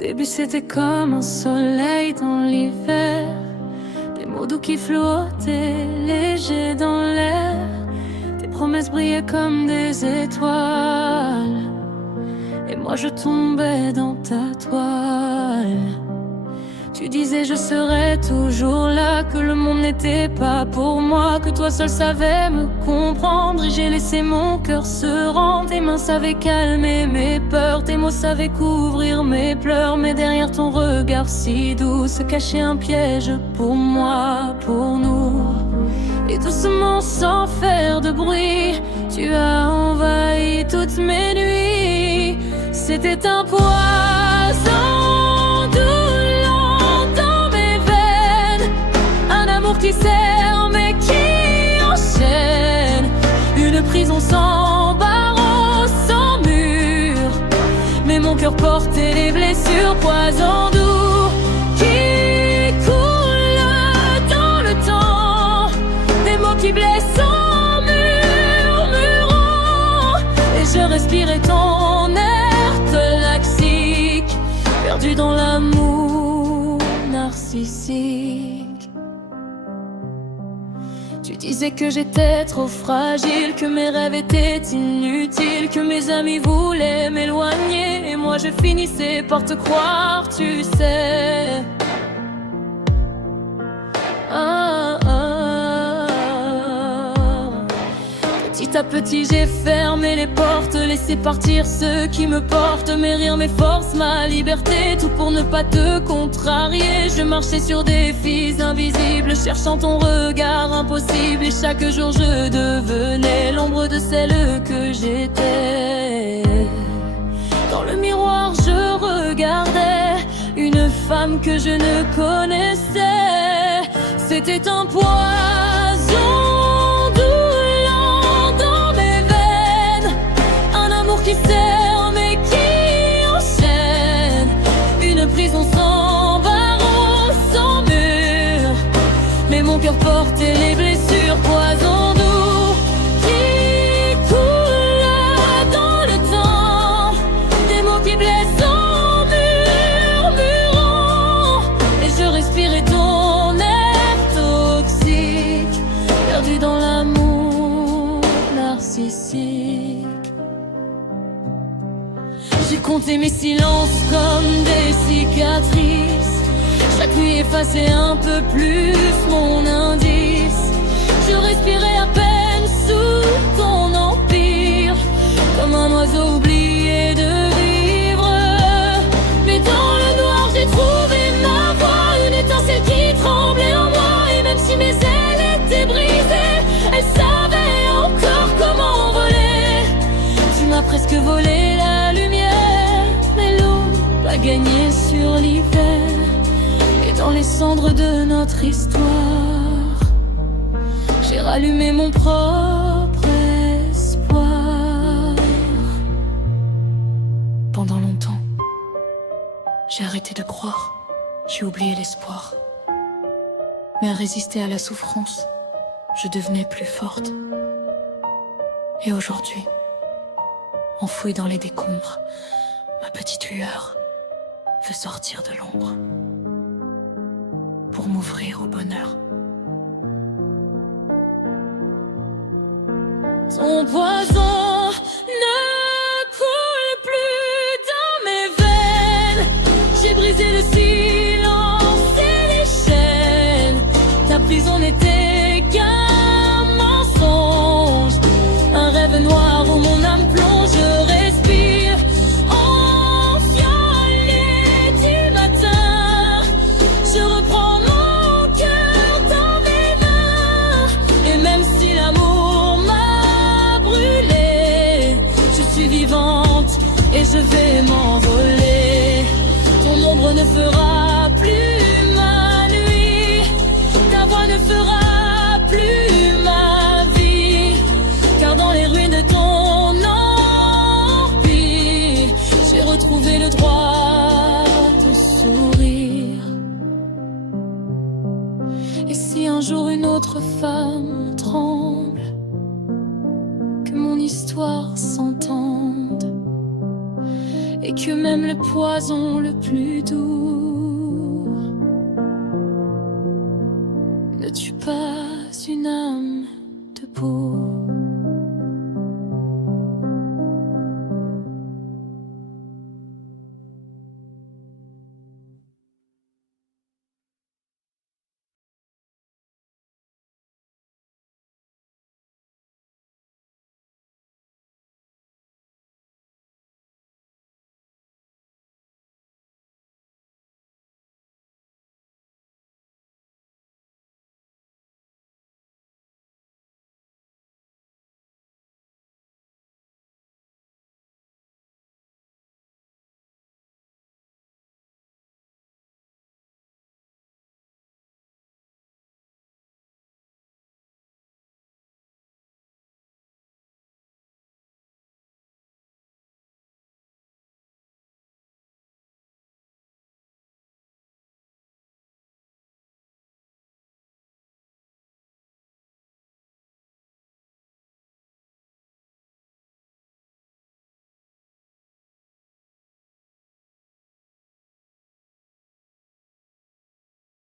début c'était comme un soleil dans l'hiver, des mots doux qui flottaient légers dans l'air, tes promesses brillaient comme des étoiles, et moi je tombais dans ta toile. Tu disais je serais toujours là, que le monde n'était pas pour moi, que toi seul savais me comprendre. Et j'ai laissé mon cœur se rendre, tes mains savaient calmer mes peurs, tes mots savaient couvrir mes pleurs. Mais derrière ton regard si doux se cachait un piège pour moi, pour nous. Et doucement sans faire de bruit, tu as envahi toutes mes nuits. C'était un poison qui sert mais qui enchaîne, une prison sans barreaux, sans mur. Mais mon cœur portait les blessures, poison doux qui coule dans le temps, des mots qui blessent en murmurant. Et je respirais ton air toxique, perdu dans l'amour narcissique. Tu disais que j'étais trop fragile, que mes rêves étaient inutiles, que mes amis voulaient m'éloigner, et moi je finissais par te croire, tu sais. Petit à petit j'ai fermé les portes, laissé partir ceux qui me portent, mes rires, mes forces, ma liberté, tout pour ne pas te contrarier. Je marchais sur des fils invisibles, cherchant ton regard impossible, et chaque jour je devenais l'ombre de celle que j'étais. Dans le miroir je regardais une femme que je ne connaissais. C'était un poison qui sert mais qui enchaîne, une prison sans barreaux, sans mur. Mais mon cœur portait les blessures, poison doux qui coule dans le temps, des mots qui blessent en murmurant. Et je respirais ton air toxique, perdu dans l'amour narcissique. J'ai compté mes silences comme des cicatrices, chaque nuit effaçait un peu plus mon indice. Je respirais à peine sous ton empire, comme un oiseau oublié de vivre. Mais dans le noir j'ai trouvé ma voix, une étincelle qui tremblait en moi. Et même si mes ailes étaient brisées, elle savait encore comment voler. Tu m'as presque volé la lumière, pas gagné sur l'hiver, et dans les cendres de notre histoire, j'ai rallumé mon propre espoir. Pendant longtemps, j'ai arrêté de croire, j'ai oublié l'espoir. Mais à résister à la souffrance, je devenais plus forte. Et aujourd'hui, enfouie dans les décombres, ma petite lueur veut sortir de l'ombre pour m'ouvrir au bonheur. Ton poison ne coule plus dans mes veines, j'ai brisé le silence et les chaînes. Ta prison n'était qu'un mensonge, un rêve noir où mon âme plonge. Je respire et je vais m'envoler. Ton ombre ne fera plus ma nuit, ta voix ne fera plus ma vie, car dans les ruines de ton empire, j'ai retrouvé le droit de sourire. Et si un jour une autre femme tremble, que mon histoire s'entende, et que même le poison le plus doux ne tue pas.